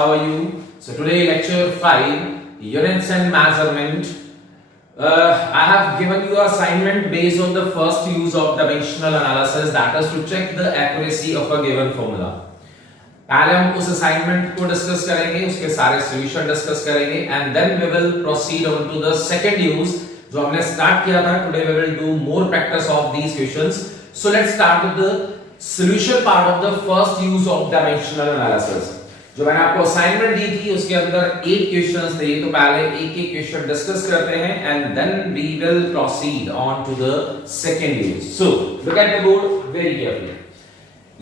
how are you? So today lecture 5, units and measurement. I have given you assignment based on the first use of dimensional analysis, that is to check the accuracy of a given formula. पहले हम उस assignment को discuss करेंगे, उसके सारे solution discuss करेंगे and then we will proceed on to the second use जो हमने स्टार्ट किया था. Today we will do more practice of these questions. So let's start with the solution part of the first use of dimensional analysis. जो मैंने आपको assignment दी थी उसके अंदर 8 क्वेश्चंस थे, तो पहले एक एक क्वेश्चन डिस्कस करते हैं and then we will proceed on to the second use. So look at the board very carefully.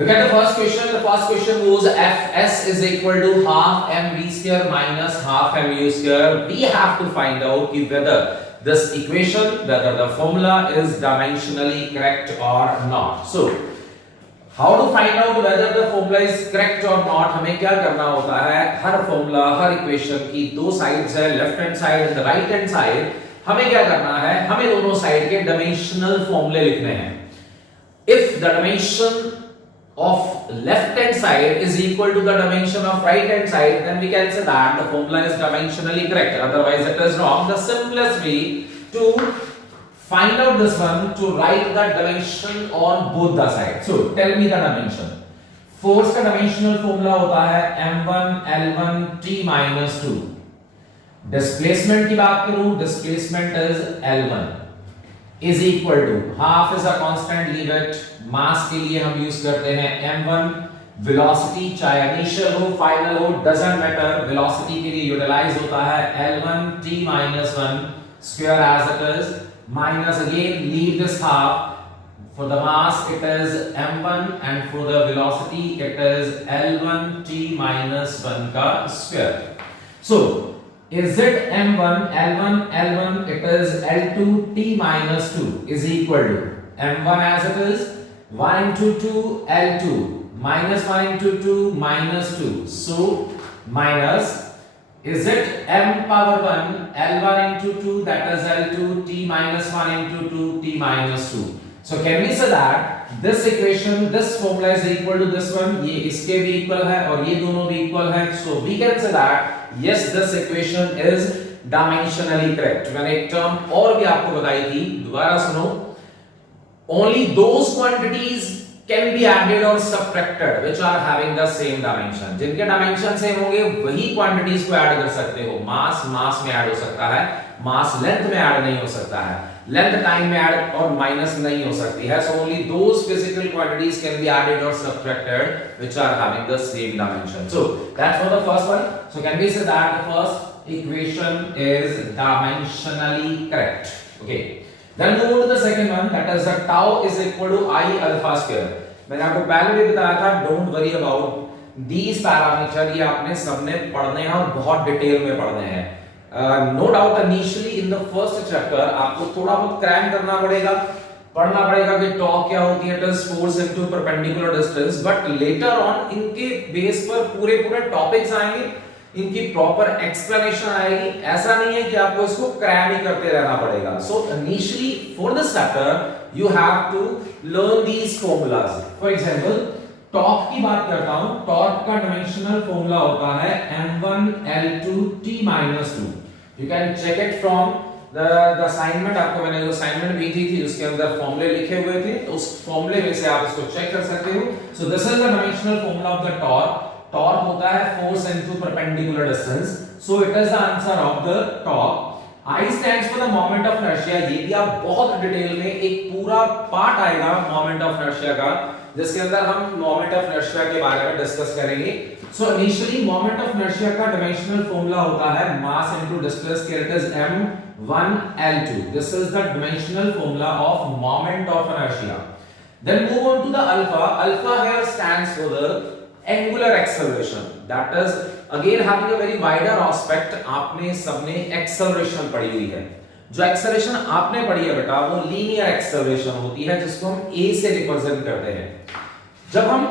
Look at the first question. The first question was Fs is equal to half mv square minus half mu square. We have to find out whether this equation, whether the formula is dimensionally correct or not. So, how to find out whether the formula is correct or not? हमें क्या करना होता है? हर formula, हर equation की दो sides है, left hand side and the right hand side. हमें क्या करना है? हमें दोनों side के dimensional formula लिखने हैं. If the dimension of left hand side is equal to the dimension of right hand side, then we can say that the formula is dimensionally correct, otherwise it is wrong. The simplest way to find out this one, to write the dimension on both the sides. So tell me the dimension. Force का dimensional formula होता है m1 l1 t minus 2. Displacement की बात करूं, displacement is l1 is equal to half is a constant, leave it. मास के लिए हम use करते हैं m1. वेलोसिटी चाहे इनिशियल हो फाइनल हो डजंट मैटर, वेलोसिटी के लिए यूटिलाइज होता है l1 t minus 1 square as it is, minus again leave this half. For the mass it is m1 and for the velocity it is l1 t minus 1 का square. So is it m1 l1 l1 it is l2 t minus 2 is equal to m1 as it is 1 into 2 l2 minus 1 into 2 minus 2. So minus, is it m power 1 l1 into 2 that is l2 t minus 1 into 2 t minus 2. So can we say that this equation, this formula is equal to this one, ये इसके भी equal है और ये दोनों भी equal है. So we can say that yes, this equation is dimensionally correct. मैंने एक term और भी आपको बताई थी, दोबारा सुनो. Only those quantities can be added or subtracted which are having the same dimension. जिनके dimension same होंगे वही quantities को add कर सकते हो. मास मास में add हो सकता है, मास लेंथ में add नहीं हो सकता है, लेंथ टाइम में add और माइनस नहीं हो सकती है. So only those physical quantities can be added or subtracted which are having the same dimension. So that's for the first one. So can we say that the first equation is dimensionally correct? Okay. Then move on to the second one, that is the tau is equal to I alpha square. मैंने आपको पहले भी बताया था, don't worry about these parameters, ये आपने सबने पढ़ने हैं और बहुत डिटेल में पढ़ने हैं. No doubt initially in the first chapter आपको थोड़ा बहुत क्रैम करना पड़ेगा, पढ़ना पड़ेगा कि tau क्या होती है, it is force into perpendicular distance. But later on इनके बेस पर पूरे टॉपिक्स आएंगे, इनकी प्रॉपर एक्सप्लेनेशन आएगी. ऐसा नहीं है कि आपको इसको क्रैम ही करते रहना पड़ेगा. So initially for this chapter you have to learn these formulas. For example torque की बात करता हूं. टॉर्क का डायमेंशनल फॉर्मूला होता है m1 l2 t minus 2. You can check it from the assignment. आपको मैंने जो असाइनमेंट भेजी थी उसके अंदर फॉर्मूले लिखे हुए थे, तो उस फॉर्मूले में से आप इसको चेक कर सकते हो. So this is the dimensional formula of the torque. Torque होता है force into perpendicular distance. So it is the answer of the torque. I stands for the moment of inertia. ये भी आप बहुत डिटेल में एक पूरा पार्ट आएगा मोमेंट ऑफ इनर्शिया का, जिसके अंदर हम मोमेंट ऑफ इनर्शिया के बारे में डिस्कस करेंगे. So initially moment of inertia का डायमेंशनल फॉर्मूला होता है mass into distance, it is m1 l2. This is the dimensional formula of moment of inertia. Then move on to the alpha. Alpha here stands for the angular acceleration, that is again having a very wider aspect. आपने सबने acceleration पढ़ी हुई है. जो acceleration आपने पढ़ी है बेटा वो linear acceleration होती है, जिसको हम a से represent करते हैं. जब हम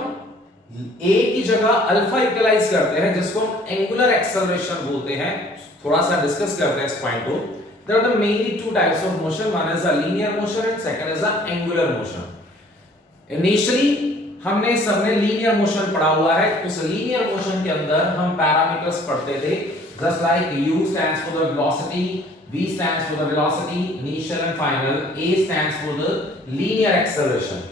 a की जगह अल्फा यूटिलाइज करते हैं जिसको हम angular acceleration बोलते हैं, थोड़ा सा डिस्कस करते हैं इस पॉइंट को. There are the mainly two types of motion. One is a linear motion and second is a angular motion. Initially हमने सबने लीनियर मोशन पढ़ा हुआ है। उस लीनियर मोशन के अंदर हम पैरामीटर्स पढ़ते थे, just like u stands for the velocity, v stands for the velocity initial and final, a stands for the linear acceleration।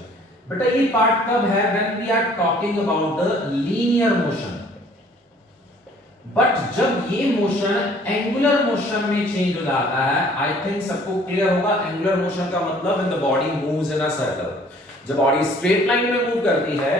बेटा ये पार्ट कब है? when we are talking about the linear motion। But जब ये motion angular motion में change हो जाता है, आई थिंक सबको क्लियर होगा एंगुलर मोशन का मतलब, when the body moves in a circle, जब बॉडी स्ट्रेट लाइन में मूव करती है,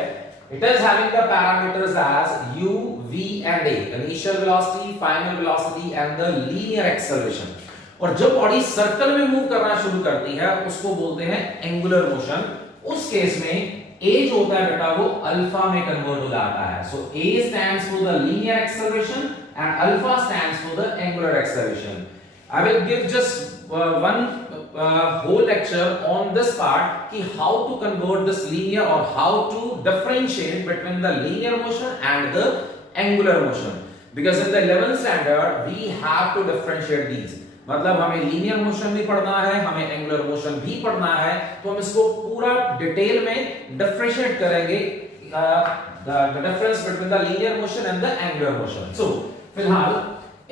it is having the parameters as u, v and a, initial velocity, final velocity and the linear acceleration. और जब body circle में move करना शुरू करती है उसको बोलते हैं एंगुलर मोशन। उस केस में a जो होता है बेटा वो अल्फा में कन्वर्ट हो जाता है। सो a stands for the linear acceleration and alpha stands for the angular acceleration। I will give just one whole lecture on this part कि how to convert this linear or how to differentiate between the linear motion and the angular motion, because in the 11th standard we have to differentiate these। मतलब हमें linear motion भी पढ़ना है, हमें angular motion भी पढ़ना है, तो हम इसको पूरा डिटेल में डिफरेंशिएट करेंगे, the difference between the linear motion and the angular motion. So फिलहाल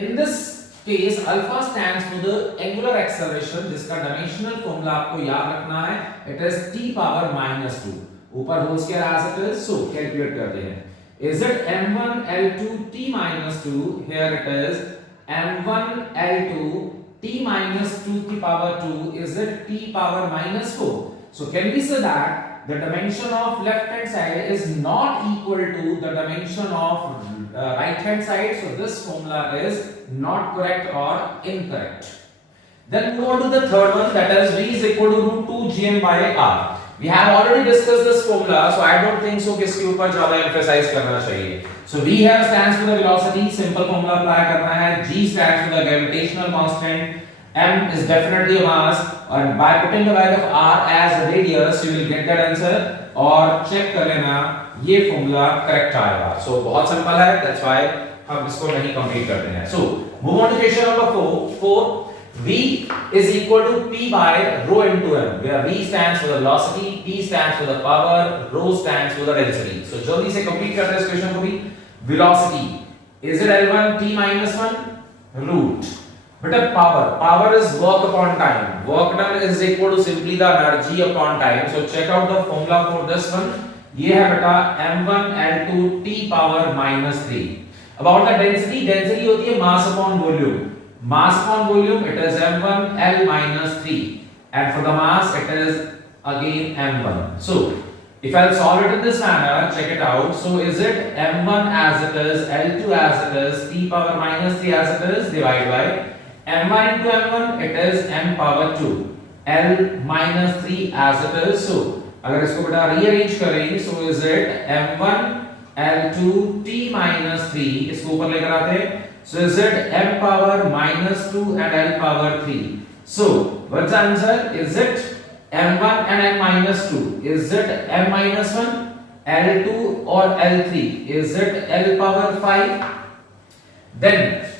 in this case alpha stands for the angular acceleration, जिसका डायमेंशनल फॉर्मूला आपको याद रखना है, इट इज t पावर -2, ऊपर whole square as it is. So calculate करते हैं, is it m1 l2 t -2, here it is m1 l2 t minus 2 की power 2, is it t power -4? So can we say that the dimension of left hand side is not equal to the dimension of right hand side? So this formula is not correct or incorrect। Then move on to the third one, that is v is equal to root 2 gm by r। We have already discussed this formula, so I don't think so कि इसके ऊपर ज्यादा emphasize करना चाहिए। So v here stands for the velocity, simple formula apply करना है। g stands for the gravitational constant, m is definitely a mass, and by putting the value of r as a radius you will get that answer। और check कर लेना ये formula correct आएगा। So बहुत simple है, that's why हम इसको नहीं complete करते हैं। So move on to question number 4। v is equal to p by rho into m, where v stands for the velocity, p stands for the power, rho stands for the density। So जल्दी से complete करते हैं इस question को भी। velocity, is it l1 t minus 1 root, बेटा power is work upon time, work done is equal to simply the energy upon time। So check out the formula for this one, ये है बेटा m1 l2 t power -3। about the density होती है mass upon volume, mass upon volume it is m1 l -3, and for the mass it is again m1। so if I'll solve it in this manner, check it out। so is it m1 as it is, l2 as it is, t power -3 as it is, divided by m1 into m1 it is m power 2, l -3 as it is। so अगर इसको बेटा rearrange करें, so is it m1 l2 t -3, इसको ऊपर लेकर आते हैं, so is it m power -2 and l power 3। so what's the answer? is it m1 and m -2, is it m -1, l2 or l3, is it l power 5? then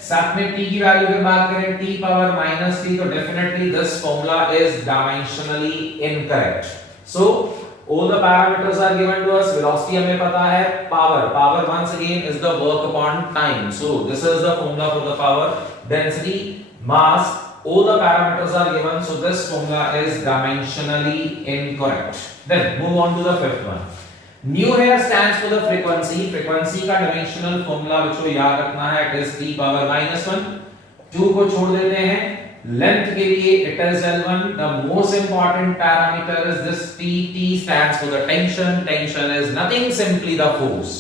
साथ में t की value की बात करें, t power -3, तो definitely this formula is dimensionally incorrect। so all the parameters are given to us, velocity हमें पता है, power once again is the work upon time, so this is the formula for the power, density, mass, all the parameters are given, so this formula is dimensionally incorrect। then move on to the fifth one। nu here stands for the frequency का dimensional formula which को याद रखना है, it is t power -1। 2 को छोड़ देते हैं, length के लिए it is l1, the most important parameter is this t stands for the tension is nothing, simply the force।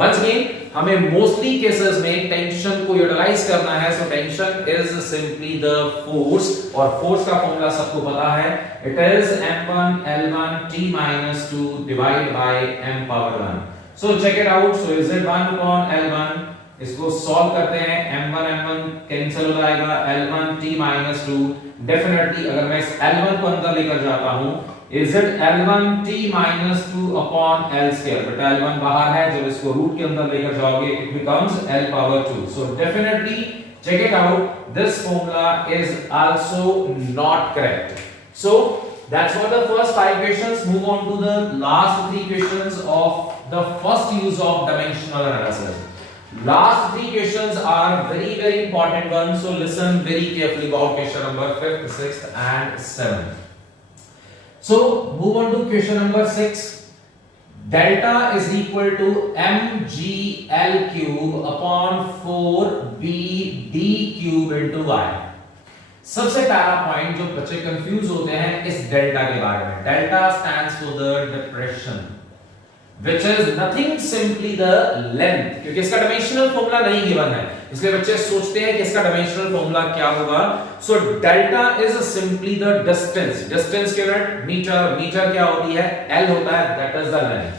once again हमें मोस्टली केसेस में टेंशन को यूटिलाइज करना है, so tension is simply the force, और force का formula सबको पता है, it is m1 l1 t -2 divide by m power 1। So check it out, so is it 1 upon l1, इसको सॉल्व करते हैं, m1 कैंसिल हो जाएगा, l1 t -2, डेफिनेटली अगर मैं इस l1 को अंदर लेकर जाता हूं, is it l1 t -2 upon l square, but l1 बाहर है, जब इसको रूट के अंदर लेकर जाओगे it becomes l power 2। so definitely check it out, this formula is also not correct। so that's for the first 5 questions. Move on to the last 3 questions of the first use of dimensional analysis. Last 3 questions are very important ones, so listen very carefully about question number 5th, 6th and 7th. So move on to question number 6. Delta is equal to mgl cube upon 4bd cube into y. सबसे पहला point जो बच्चे confuse होते हैं इस delta के बारे में. Delta stands for the depression which is nothing simply the length, क्योंकि इसका डायमेंशनल फॉर्मूला नहीं गिवन है इसलिए बच्चे सोचते हैं कि इसका डायमेंशनल फॉर्मूला क्या होगा. सो delta is simply the distance. Distance के यूनिट मीटर. मीटर क्या होती है? L होता है, that is the length.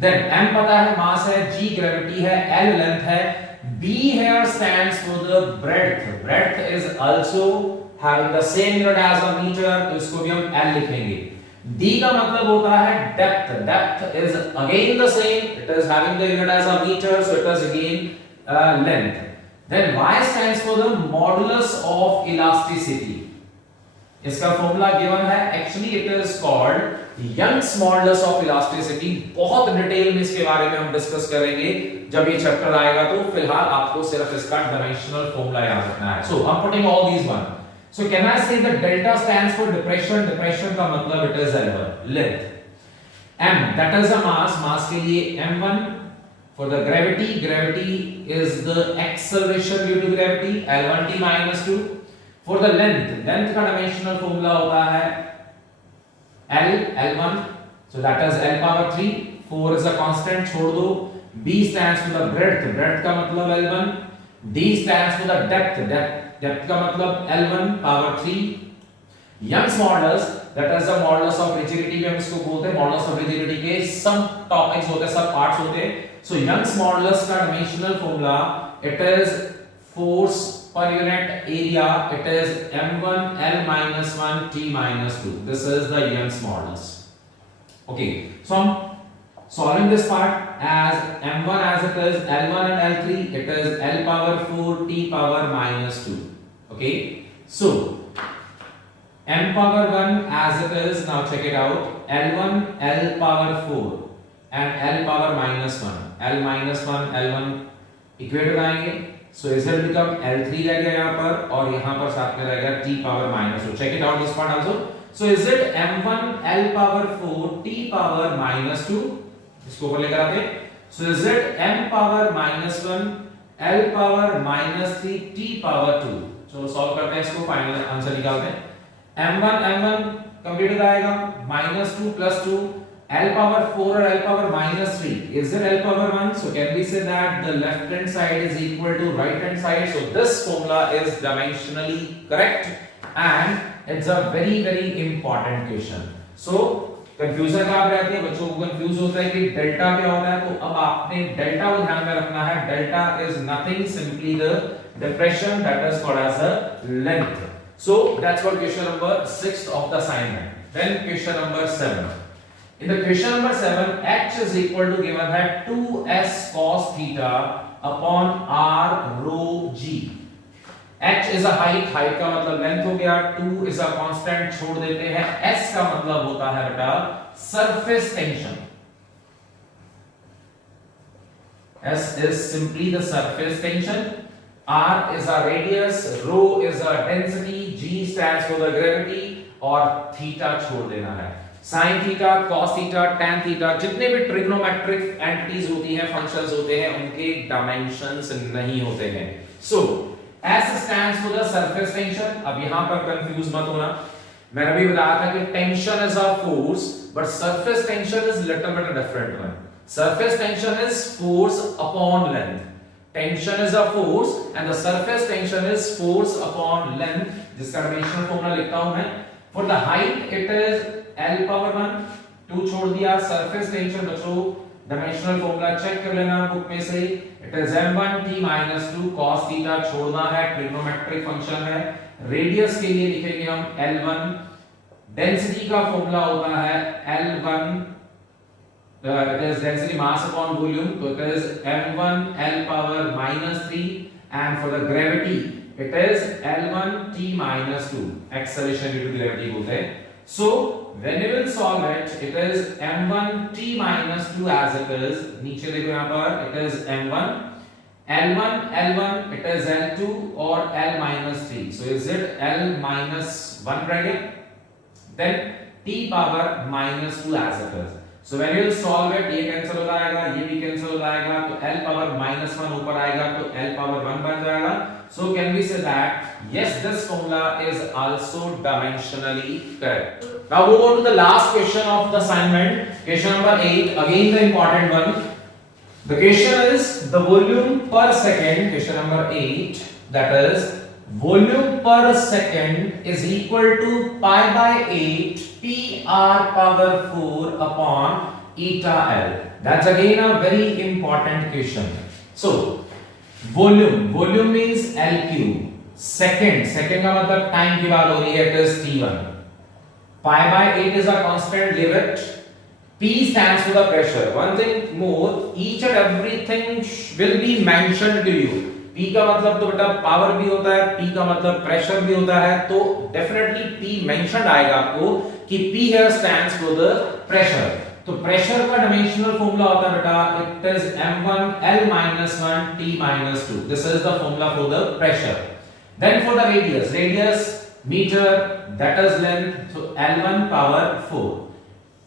Then m पता है मास है, g ग्रेविटी है, L लेंथ है, b here stands for the breadth. breadth is also having the same unit as a meter, तो इसको भी हम L लिखेंगे. D का मतलब होता है depth. Depth is again the same. It is having the unit as a meter, so it is again length. Then Y stands for the modulus of elasticity. इसका फॉर्मूला गिवन है. Actually it is called Young's modulus of elasticity. बहुत detail में इसके बारे में हम discuss करेंगे जब ये चैप्टर आएगा. तो फिलहाल आपको सिर्फ इसका डायमेंशनल फॉर्मूला याद रखना है. So I'm putting all these one. So can I say that delta stands for depression? Depression का मतलब it is L1, length. M, that is a mass. Mass के लिए M1. For the gravity, gravity is the acceleration due to gravity, L1t minus 2. For the length, length का dimensional formula होता है L1. So that is L power 3. 4 is a constant, छोड़ दो. B stands for the breadth. Breadth का मतलब L1. D stands for the depth. Depth का मतलब L1 power 3. Young's modulus, that is the modulus of rigidity भी हम इसको बोलते हैं. modulus of rigidity के सब टॉपिक्स होते हैं, सब पार्ट्स होते हैं. So Young's modulus का dimensional formula, it is force per unit area, it is m1 L minus 1 T minus 2. This is the Young's modulus. Okay, so I'm solving this part as m1 as it is L1 and L3, it is L power 4 T power minus 2. Okay, so m power 1 as it is, now check it out, L1 L power 4 and L power minus 1. L minus 1 L1 equate कराएंगे. So is it become L3 रह गया यहाँ पर और यहाँ पर साथ में रहेगा T power minus 2. Check it out this part also. So is it m1 L power 4 T power minus 2? इसको ऊपर लेकर आते. So is it m power minus 1 L power minus 3 T power 2? चलो सॉल्व करते हैं इसको, फाइनल आंसर निकालते हैं. m1 कंप्लीट हो जाएगा, minus 2 plus 2 L power 4 और L power minus 3. Is it L power 1? So can we say that the left hand side is equal to right hand side? So this formula is dimensionally correct and it's a very important question. So confusion कहाँ पे रहती है? बच्चों को confuse होता है कि delta क्या होता है. तो अब आपने डेल्टा को ध्यान में रखना है. Delta is nothing simply the depression that is called as a length. So that's what question number 6 of the assignment. Then question number 7. In the question number 7, h is equal to given है 2s cos theta upon r rho g. h is a height का मतलब length हो गया. 2 is a constant, छोड़ देते हैं. s का मतलब होता है बेटा surface tension. s is simply the surface tension. r is a radius, rho is a density, g stands for the gravity और theta छोड़ देना है. sin theta, cos theta, tan theta, जितने भी ट्रिग्नोमेट्रिक एंटिटीज होती हैं, फंक्शंस होते हैं, उनके डायमेंशंस नहीं होते हैं. So S stands for the surface tension. अब यहाँ पर कंफ्यूज मत होना. मैंने अभी बताया था कि tension is a force but surface tension is little bit different one. Surface tension is force upon length. Tension is a force and the surface tension is force upon length, जिसका dimensional formula लिखता हूं मैं. For the height it is L power 1. 2 छोड़ दिया. Surface tension बच्चों dimensional formula check कर लेना book में से. It is m1 t minus 2 cos theta छोड़ना है, ट्रिग्नोमेट्रिक फंक्शन है. रेडियस के लिए लिखेंगे हम L1. डेंसिटी का फॉर्मूला होता है L1, it is density mass upon volume, so it is m1 L power minus 3 and for the gravity it is L1 t minus 2, acceleration due to gravity बोलते हैं. So when you will solve it, it is m1 t minus 2 as it is. नीचे देखो यहाँ पर it is m1 L1 L1 it is L2 or L minus 3. So is it L minus 1 bracket? Then t power minus 2 as it is. So when you will solve it, ये cancel हो जाएगा, ये भी cancel हो जाएगा, तो L power minus 1 ऊपर आएगा, तो L power 1 बन जाएगा. So can we say that yes, this formula is also dimensionally correct. Now move on to the last question of the assignment, question number 8. Again the important one. The question is the volume per second. Question number 8. That is volume per second is equal to pi by 8 p r power 4 upon eta L. That's again a very important question. So volume means L cube. Second का मतलब time की बात हो रही है, it is t1. Pi by 8 is a constant, leave it. P stands for the pressure. One thing more, each and everything will be mentioned to you. P का मतलब तो बेटा पावर भी होता है, P का मतलब प्रेशर भी होता है, तो डेफिनेटली P मेंशन्ड आएगा आपको कि P here stands for the pressure. तो प्रेशर का डायमेंशनल फॉर्मूला होता है बेटा, it is m1 L minus 1 T minus 2. This is the formula for the pressure. Then for the radius meter, that is length, so L1 power 4.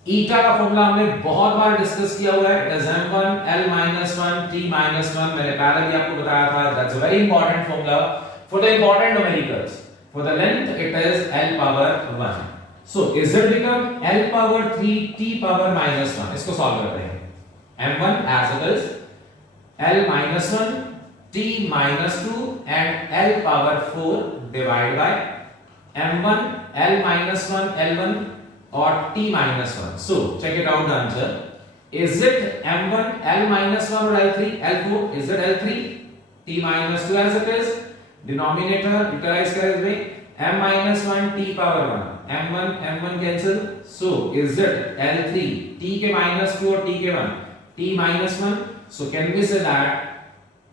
ईटा का formula हमने बहुत बार discuss किया हुआ है, it is m1 L minus 1 T minus 1. मैंने पहले भी आपको बताया था, that's a very important formula for the important numericals. For the length it is L power 1. So is it become L power 3 T power minus 1. इसको solve करते हैं. m1 as it is L minus 1 T minus 2 and L power 4 divided by m1 L minus 1 L1 or t minus 1. So check it out the answer. Is it m1 L minus 1 or L3? L4. Is it L3? T minus 2 as it is. Denominator utilize करेंगे m minus 1 t power 1. m1 cancel. So is it L3 t के minus 2 और t के 1? t minus 1. So can we say that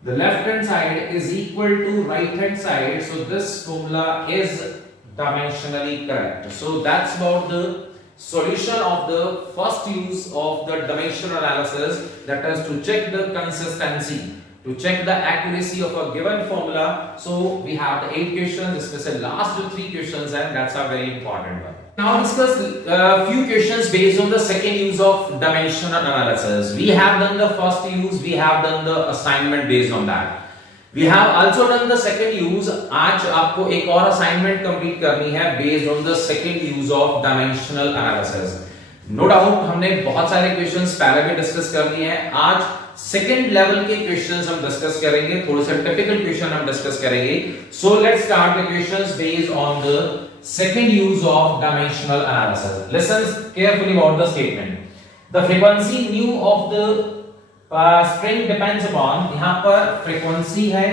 the left hand side is equal to right hand side? So this formula is dimensionally correct. So that's about the solution of the first use of the dimensional analysis, that is to check the consistency, to check the accuracy of a given formula. So we have the 8 questions, especially last 3 questions, and that's a very important one. Now discuss a few questions based on the second use of dimensional analysis. We have done the first use, we have done the assignment based on that. We have also done the second use. आज आपको एक और assignment complete करनी है based on the second use of dimensional analysis. No doubt हमने बहुत सारे questions पहले भी discuss कर लिए हैं. आज second level के questions हम discuss करेंगे, थोड़े से typical question हम discuss करेंगे. So let's start the questions based on the second use of dimensional analysis. Listen carefully about the statement. The frequency nu of the string depends upon, यहाँ पर frequency है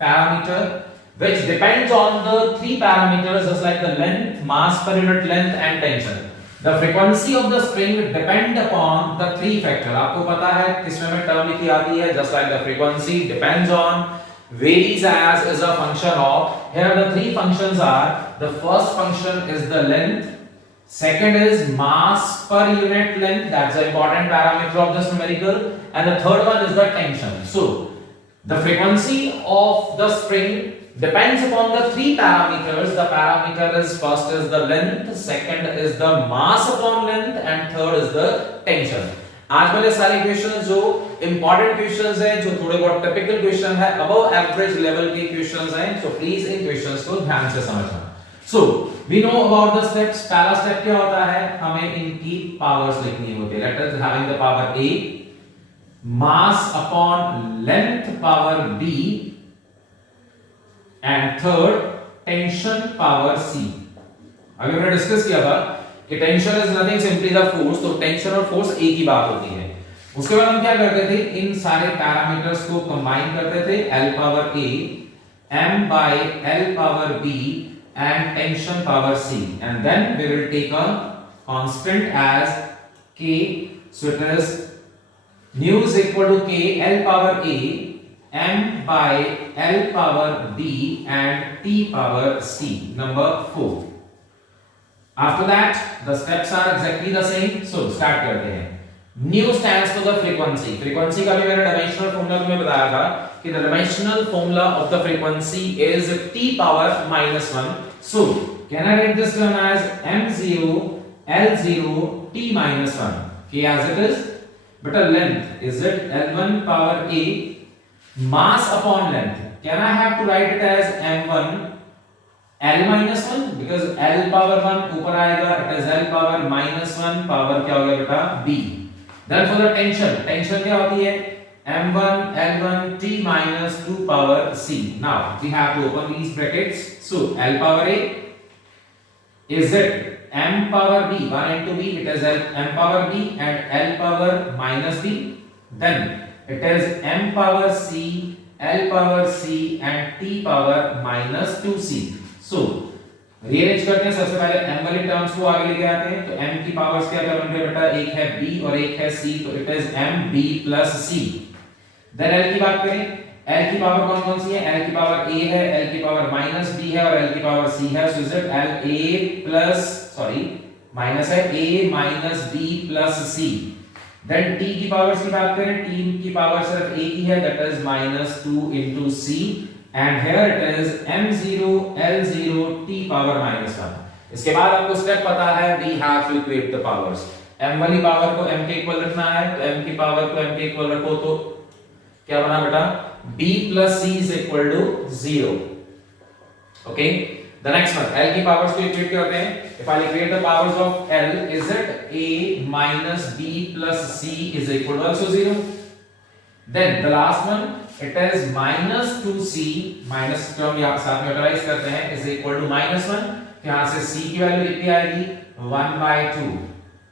parameter which depends on the 3 parameters just like the length, mass per unit length and tension. The frequency of the string depend upon the 3 factor. आपको पता है किसमें में term लिखी आती है, just like the frequency depends on, varies as is a function of. Here the 3 functions are, the first function is the length, second is mass per unit length, that's the important parameter of this numerical, and the third one is the tension. So the frequency of the string depends upon the 3 parameters. The parameter is first is the length, second is the mass upon length, and third is the tension. आज वाले सारे questions जो important questions हैं, जो थोड़े बहुत typical question है, above average level के क्वेश्चंस हैं, सो प्लीज इन क्वेश्चंस को ध्यान से समझना. So we know about the steps. पहला स्टेप क्या होता है, हमें इनकी पावर्स लिखनी होती है. Let us having the power a, mass upon length power b, and third tension power c. अभी हमने डिस्कस किया था कि tension is nothing simply the force, तो टेंशन और फोर्स एक ही बात होती है. उसके बाद हम क्या करते थे, इन सारे पैरामीटर्स को कंबाइन करते थे, L power a, m by L power b and tension power c, and then we will take a constant as k. So it is nu is equal to k L power a, m by L power b and t power c. Number 4. After that, the steps are exactly the same. So start करते हैं. Nu stands for the frequency. Frequency का भी मैंने dimensional formula तुम्हें बताया था कि the dimensional formula of the frequency is t power minus 1. So can I write this term as m0 l0 t minus 1? Okay, as it is. But a length, is it l1 power a? Mass upon length. Can I have to write it as m1 L minus 1 because L power 1 ऊपर आएगा, it is L power minus 1 power क्या हो गया बेटा B. Then for the tension, tension क्या होती है m1 l1 t minus 2 power c. Now we have to open these brackets. So L power a is it m power b 1 into b, it is m power b and L power minus b. Then it is m power c, L power c and t power minus 2c. So rearrange करते हैं. सबसे पहले m वाली terms को आगे लेके आते हैं. तो m की पावर्स क्या क्या बन रहे बेटा, एक है b और एक है c. तो it is mb plus c. Then l की बात करें. l की पावर कौन कौन सी है? l की पावर a है, l की पावर माइनस b है और l की पावर c है. So is it l a plus sorry minus है a minus b plus c. Then t की पावर्स की बात करें. t की पावर सिर्फ एक ही है, that is minus 2 into c. And here it is m0 l0 t power minus 1. इसके बाद आपको स्टेप पता है, we have to equate the powers. m वाली पावर को m के इक्वल रखना है, तो m की पावर को m के इक्वल रखो तो क्या बना बेटा, b plus c is equal to 0. Okay, the next one, l की पावर्स को इक्वेट करते हैं. If I equate the powers of l, is it a minus b plus c is equal to also 0. Then the last one, it is minus 2c minus term यहाँ साथ में utilise करते हैं is equal to minus 1. तो यहाँ से c की value कितनी आएगी 1/2.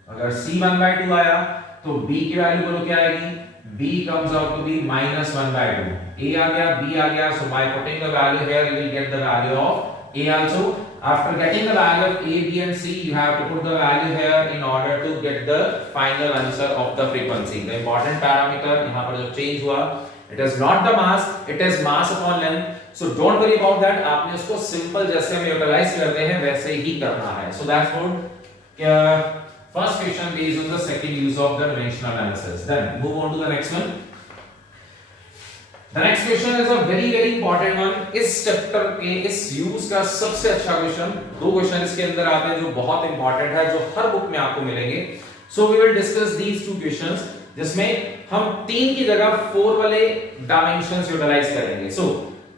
अगर c 1/2 आया तो b की वैल्यू बोलो क्या आएगी, b comes out to be minus 1/2. a आ गया, b आ गया. So by putting the value here you will get the value of a also. After getting the value of a, b and c, you have to put the value here in order to get the final answer of the frequency. The important parameter यहाँ पर जो change हुआ, it is not the mass, it is mass upon length. So don't worry about that. आपने उसको simple जैसे हम utilize करते हैं वैसे ही करना है. So that's what first question based on the second use of the dimensional analysis. Then move on to the next one. The next question is a very important one. इस chapter के इस use का सबसे अच्छा question, दो question इसके अंदर आते हैं जो बहुत इंपॉर्टेंट है, जो हर बुक में आपको मिलेंगे. So we will discuss these two questions, जिसमें हम 3 की जगह 4 वाले डायमेंशंस यूटिलाइज करेंगे. सो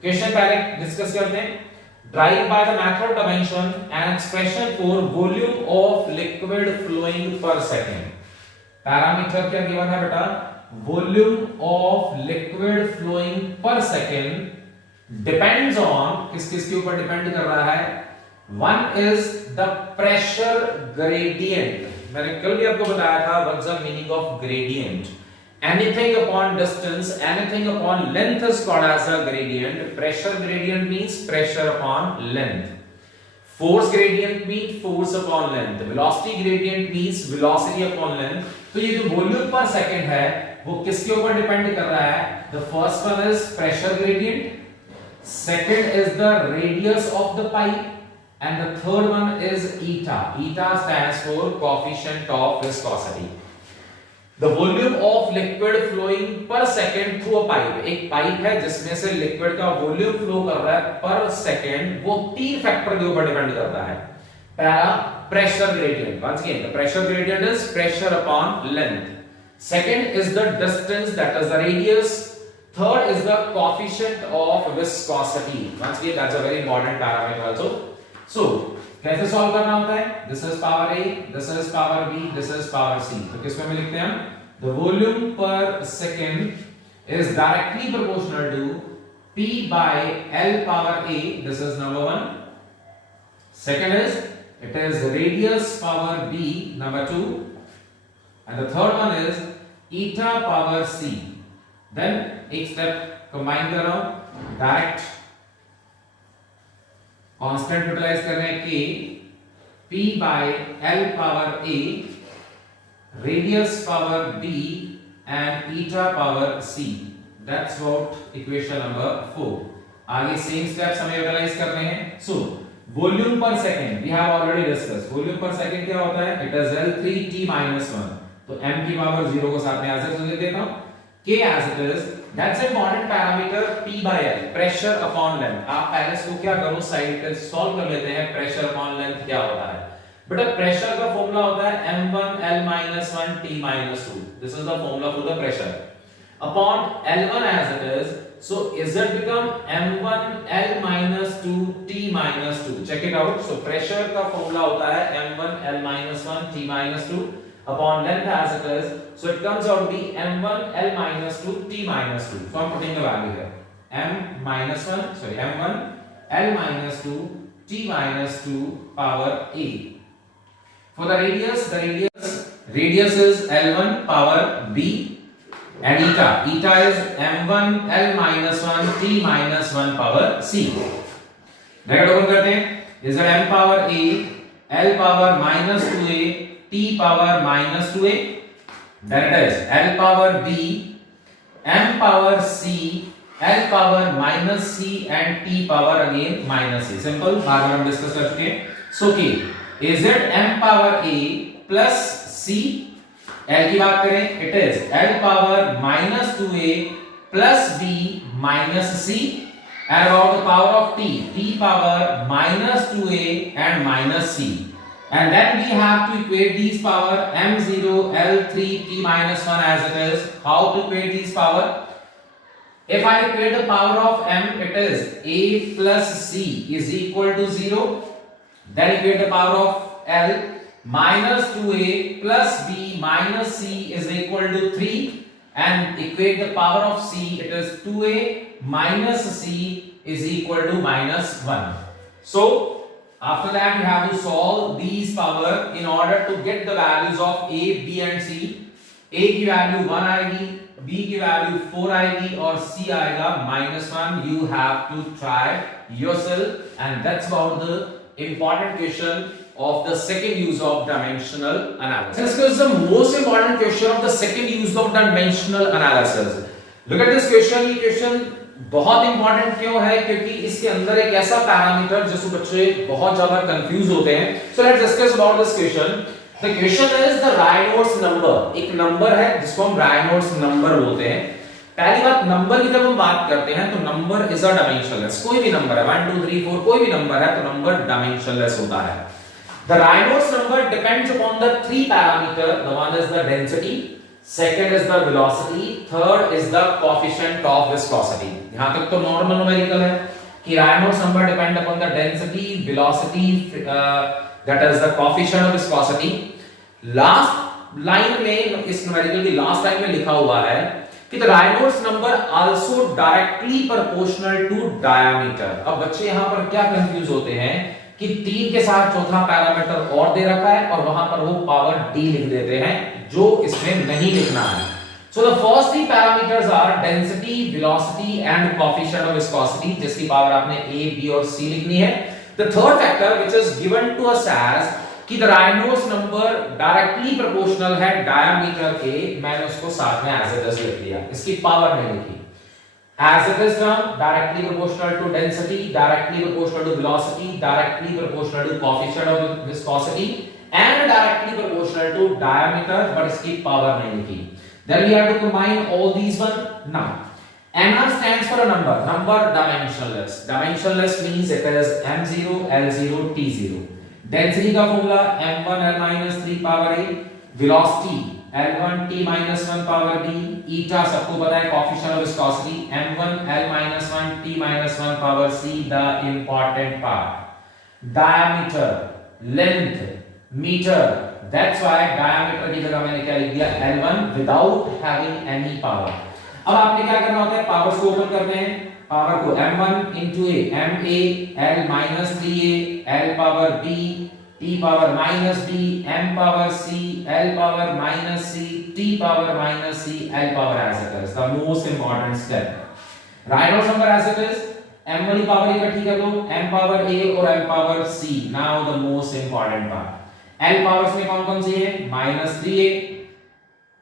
क्वेश्चन पहले डिस्कस करते हैं. Derive by the method dimension an expression for volume of liquid flowing per second. Parameter क्या गिवन है बेटा, volume of liquid flowing per second depends on, किस किस के ऊपर डिपेंड कर रहा है. One is the pressure gradient. मैंने कल भी आपको बताया था what's the meaning of gradient. Anything upon distance, anything upon length is called as a gradient. Pressure gradient means pressure upon length. Force gradient means force upon length. Velocity gradient means velocity upon length. तो ये जो volume per second है वो किसके ऊपर depend कर रहा है. The first one is pressure gradient, second is the radius of the pipe, and the third one is eta. Eta stands for coefficient of viscosity. The volume of liquid flowing per second through a pipe. एक pipe है जिसमें से liquid का volume flow कर रहा है पर second, वो 3 फैक्टर के ऊपर डिपेंड करता है. पहला pressure gradient. Once again, the pressure gradient is pressure upon length. Second is the distance, that is the radius. Third is the coefficient of viscosity. Once again, that's a very important parameter also. So कैसे solve करना होता है. This is power a, this is power b, this is power c. तो किसमें में लिखते हैं हम, the volume per second is directly proportional to p by l power a. This is number 1. Second is it is radius power b, number 2, and the third one is eta power c. Then एक step combine कर रहा हूं, direct constant utilise कर रहे हैं k, p by l power a, radius power b and eta power c. That's what equation number 4. आगे same steps हमें utilise कर रहे हैं. So volume per second we have already discuss, volume per second क्या होता है, it is L3t-1, तो m की पावर 0 को साथ में एज इट लिख देता हूं, k as it is, that's important parameter p by l, pressure upon length। आप पहले इसको क्या करो, साइड पे सॉल्व कर लेते हैं, pressure upon length क्या होता है। बेटा प्रेशर का फॉर्मूला होता है m1 l-1 t-2, this is the formula for the pressure upon l1 as it is, so is it become m1 l-2 t-2, check it out। so pressure का formula होता है m1 l-1 t-2 upon length as it is, so it comes out to be m1 l-2 t-2, so I'm putting the value here, m-1 m1 l-2 t-2 power a। for the radius is l1 power b, and eta is m1 l-1 t-1 power c। Bracket open करते हैं, is it m power a, l power minus 2a, t power minus 2a, then it is l power b, m power c, l power minus c and t power again minus c। Simple, बार बार हम discuss कर चुके हैं। so k is it m power a plus c, l की बात करें it is l power minus 2a plus b minus c, and about the power of t power minus 2a and minus c, and then we have to equate these power m0 l3 t-1 as it is। how to equate these power, if I equate the power of m, it is a plus c is equal to 0, then equate the power of l, minus 2a plus b minus c is equal to 3, and equate the power of c, it is 2a minus c is equal to minus 1। so after that we have to solve these power in order to get the values of a, b and c। a की value 1 आएगी, b की value 4 आएगी और c आएगा -1। you have to try yourself, and that's about the important question of the second use of dimensional analysis। This is the most important question of the second use of dimensional analysis। look at this question। ये question बहुत important क्यों है, क्योंकि इसके अंदर एक ऐसा parameter जिसको बच्चे बहुत ज्यादा कंफ्यूज होते हैं। So let's discuss about this question. The question is the Reynolds number. एक नंबर है जिसको हम रायनोड्स नंबर बोलते हैं। पहली बात, नंबर की जब हम बात करते हैं तो नंबर इज अ डायमेंशनलेस। कोई भी नंबर है 1 2 3 4 कोई भी नंबर है तो नंबर डायमेंशनलेस होता है। The Reynolds number depends upon the three parameter. The one is the density, second is the velocity, third is the coefficient of viscosity। यहां तक तो नॉर्मल न्यूमेरिकल है कि Reynolds number depend upon the density, velocity, that is the coefficient of viscosity। Last line में, इस numerical की last line में लिखा हुआ है कि the Reynolds number also directly proportional to diameter। अब बच्चे यहां पर क्या कंफ्यूज होते हैं कि 3 के साथ चौथा पैरामीटर और दे रखा है और वहां पर वो पावर d लिख देते हैं जो इसमें नहीं लिखना है। So the first three parameters are density, velocity and coefficient of viscosity, जिसकी पावर आपने a, b और c लिखनी है। The third factor which is given to us as कि the Reynolds number directly proportional है diameter के, मैंने उसको साथ में as it is लिख दिया, इसकी पावर नहीं लिखी। As it is term directly proportional to density, directly proportional to velocity, directly proportional to coefficient of viscosity and directly proportional to diameter, but इसकी power नहीं लिखी। Then we have to combine all these one now। NR stands for a number, number dimensionless। Dimensionless means it is m0, l0, t0। Density का formula m1 l-3 power a, velocity l1 t-1 power b, eta सबको पता है, coefficient of viscosity m1 l-1 t-1 power c। The important part, diameter, length, meter, that's why diameter की जगह मैंने क्या लिख दिया l1 without having any power। अब आपने क्या करना होता है, पावर्स को ओपन करते हैं, पावर को m1 into a, ma l-3a, l power b, t power minus b, m power c, l power minus c, t power minus c, l power as it is। The most important step, Reynolds number as it is, m वाली power इकट्ठी कर दो, m power a और m power c। Now the most important part, l powers में कौन कौन सी है, -3a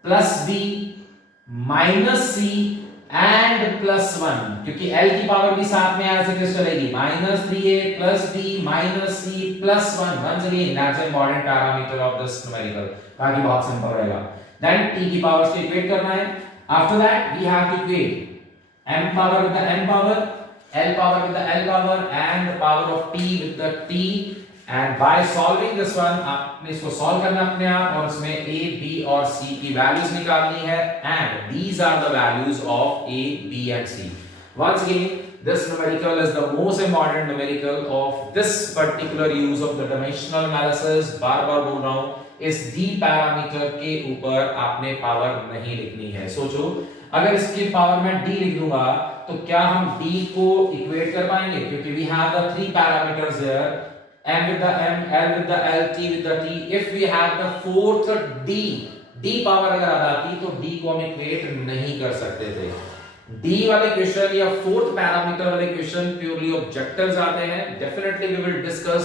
plus b minus c and +1, क्योंकि l की पावर भी साथ में ऐसे कैसे चलेगी, -3a + b - c +1. once again that's an important parameter of this numerical. बाकी बहुत सिंपल रहेगा. then t की पावर्स को इक्वेट करना है. after that we have to equate m power with the n power, l power with the l power and the power of t with the t. and by solving this one आपने इसको solve करना अपने आप और इसमें a b और c की values निकालनी है. and these are the values of a b and c. once again this numerical is the most important numerical of this particular use of the dimensional analysis. बार बार बोल रहा हूं, इस d parameter के ऊपर आपने पावर नहीं लिखनी है. सोचो अगर इसकी पावर मैं d लिख दूंगा तो क्या हम d को इक्वेट कर पाएंगे, क्योंकि we have the three parameters here, m with the m, l with the l, t with the t. if we have the fourth d power अगर आ जाती तो d को हम इक्वेट नहीं कर सकते थे. d वाले क्वेश्चन या फोर्थ पैरामीटर वाले क्वेश्चन प्योरली ऑब्जेक्टिव्स आते हैं. Definitely we will discuss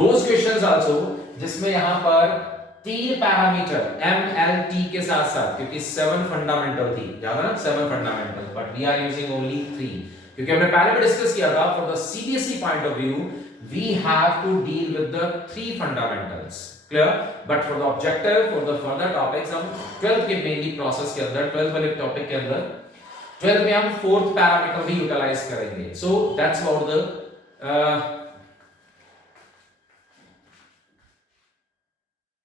those questions also जिसमें यहां पर तीन पैरामीटर m l t के साथ साथ, क्योंकि 7 फंडामेंटल थी, याद है ना 7 fundamental, but we are using only 3, क्योंकि हमने पहले भी डिस्कस किया था for the CBSE point of view we have to deal with the three fundamentals. clear? but for the objective, for the further topics हम 12th के mainly process के अंदर 12th वाले टॉपिक के अंदर 12th में हम फोर्थ पैरामीटर भी यूटिलाइज करेंगे. so that's about the